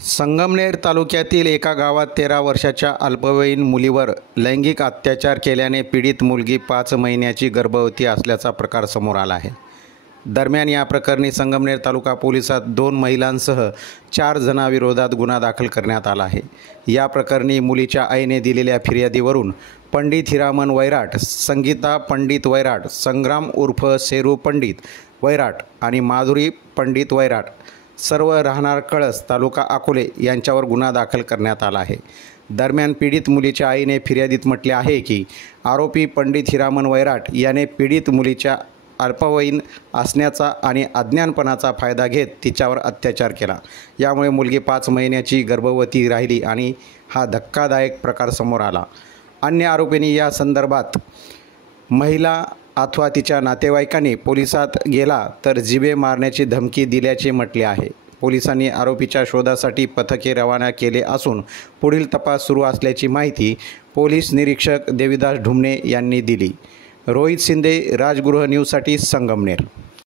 संगमनेर तालुक्यातील एका गावात 13 वर्षाच्या अल्पवयीन मुलीवर लैंगिक अत्याचार केल्याने पीडित मुलगी 5 महिन्याची गर्भवती असल्याचा प्रकार समोर आला आहे। दरम्यान या प्रकरणी संगमनेर तालुका पोलिसात 2 महिलांसह 4 जणांविरोधात गुन्हा दाखल करण्यात आला आहे। या प्रकरणी मुलीच्या आईने दिलेल्या फिर्यादीवरून पंडित हिरामन वैराट, संगीता पंडित वैराट, संग्राम उर्फ सेरू पंडित वैराट आणि माधुरी पंडित वैराट सर्व राहणार कळस, तालुका अकोले यांच्यावर गुन्हा दाखल करण्यात आला आहे। दरम्यान पीडित मुलीच्या आईने फिर्यादीत म्हटले आहे की आरोपी पंडित हिरामन वैराट याने पीडित मुलीच्या अल्पवयीन असण्याचा आणि अज्ञानपणाचा फायदा घेत तिच्यावर अत्याचार केला। यामुळे मुलगी 5 महिन्याची गर्भवती राहिली आणि हा धक्कादायक प्रकार समोर आला। अन्य आरोपींनी या संदर्भात महिला अथवा तिच्या नातेवाईकांनी पोलिसात गेला तर जिवे मारण्याची धमकी दिल्याचे म्हटले आहे। पोलिसांनी आरोपीच्या शोधासाठी पथके रवाना केले असून पुढील तपास सुरू असल्याची माहिती पोलीस निरीक्षक देविदास ढुमणे यांनी दिली। रोहित शिंदे, राजगृह न्यूजसाठी संगमनेर।